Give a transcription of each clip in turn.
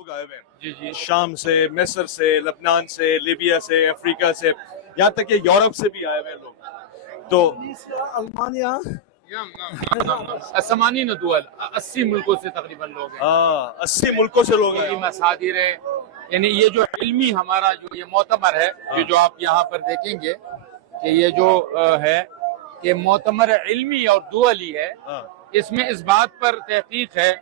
लोग आए हुए हैं जी जी शाम से, मिस्र से, लबनान से, लीबिया से, अफ्रीका से, यहाँ तक कि यूरोप से भी आए हुए हैं लोग। तो ألمانيا. असमानी दुआल 80 मुल्कों से तकरीबन लोग हैं। 80 मुल्कों से लोग आए ये हैं। मसादिर है, यानी ये जो इल्मी हमारा जो ये मोतमर है, जो आप यहाँ पर देखेंगे कि ये जो है कि मोतमर इल्मी और दुआली है, इसमें इस बात पर तहकीक है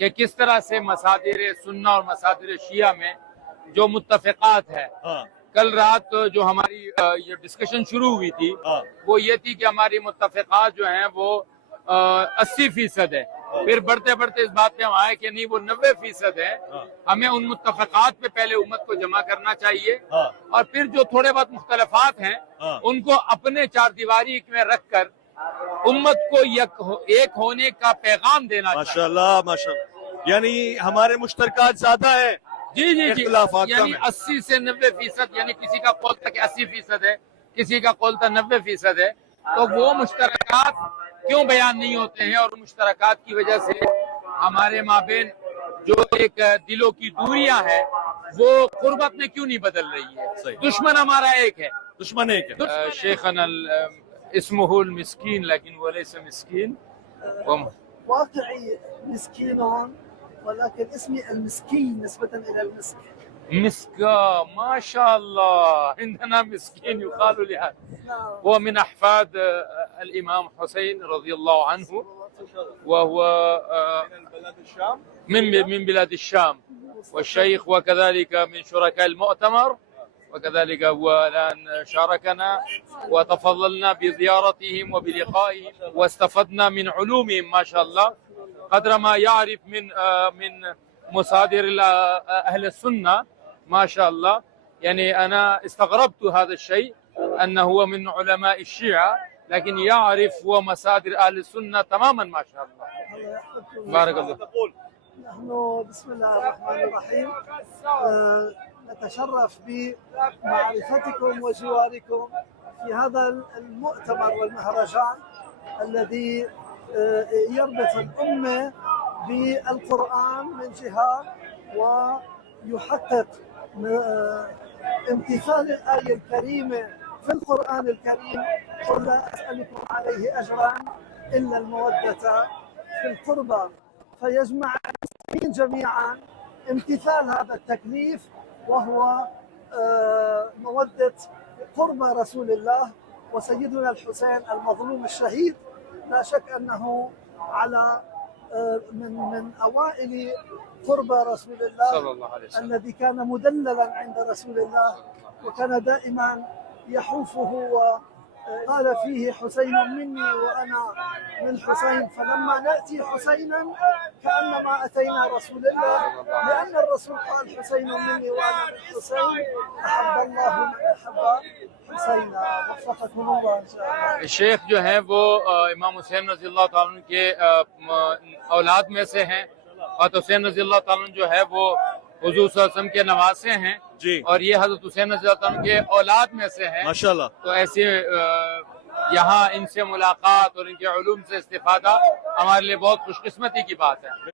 कि किस तरह से मसादिर सुन्ना और मसादिर शिया में जो मुत्तफ़िक़ात है। कल रात जो हमारी ये डिस्कशन शुरू हुई थी वो ये थी कि हमारी मुत्तफ़िक़ात जो हैं वो 80% है। फिर बढ़ते बढ़ते इस बात पे हम आए कि नहीं, वो 90% है। हमें उन मुत्तफ़िक़ात पे पहले उम्मत को जमा करना चाहिए और फिर जो थोड़े बहुत मुख्तलिफ़ात हैं उनको अपने चार दीवारी में रखकर उम्मत को एक होने का पैगाम देना चाहिए। माशाल्लाह माशाल्लाह, यानी हमारे मुश्तरकात ज्यादा है। जी जी जी, यानी 80 से 90%, यानी किसी का कौल था कि 80% है, किसी का कौल था 90% है। तो वो मुश्तरकात क्यों बयान नहीं होते हैं? और मुश्तरकात की वजह से हमारे माबेन जो एक दिलों की दूरियां हैं वो कुर्बत में क्यों नहीं बदल रही है? दुश्मन हमारा एक है, दुश्मन एक है। शेखना इस्मुहुल मिस्कीन लेकिन वो लैसा मिस्कीन, واقعي مسكينون ولكن اسمي المسكين نسبة إلى المسك. مسكا ما شاء الله، عندنا مسكين يقال لهذا. هو من أحفاد الإمام حسين رضي الله عنه، وهو من بلاد الشام، والشيخ وكذلك من شركاء المؤتمر، وكذلك هو الآن شاركنا وتفضلنا بزيارتهم وبلقائهم واستفدنا من علومهم ما شاء الله قدر ما يعرف من مصادر أهل السنة ما شاء الله. يعني أنا استغربت هذا الشيء أنه هو من علماء الشيعة لكن يعرف هو مصادر أهل السنة تماما ما شاء الله. بارك الله. نحن بسم الله الرحمن الرحيم نتشرف بمعرفتكم وجواركم في هذا المؤتمر والمهرجان الذي يربط الأمة بالقرآن من جهة ويحقق امتثال الآية الكريمة في القرآن الكريم: قل لا أسألكم عليه أجرا إلا المودة في القربى. فيجمع المسلمين جميعا امتثال هذا التكليف وهو مودة قرب رسول الله وسيدنا الحسين المظلوم الشهيد. لا شك أنه على من أوائل قرب رسول الله صلى الله عليه وسلم، الذي كان مدللا عند رسول الله وكان دائما يحوفه وقال فيه: حسين مني وأنا من حسين. فلما نأتي حسينا كأنما أتينا رسول الله، لأن الرسول قال: حسين مني وأنا من حسين، أحب الله من أحب حسينا. وفقكم الله إن شاء الله. शेख जो है वो इमाम हुसैन रज़ी अल्लाह ताला अन्हु के औलाद में से हैं और हुसैन रज़ी अल्लाह ताला अन्हु जो है वो हुजूर सल्लल्लाहु अलैहि वसल्लम के नवासे हैं जी, और ये हज़रत हुसैन रज़ी अल्लाह ताला अन्हु के औलाद में से हैं माशाल्लाह। तो ऐसे यहाँ इनसे मुलाकात और इनके उलूम से इस्तिफादा हमारे लिए बहुत खुशकिस्मती की बात है।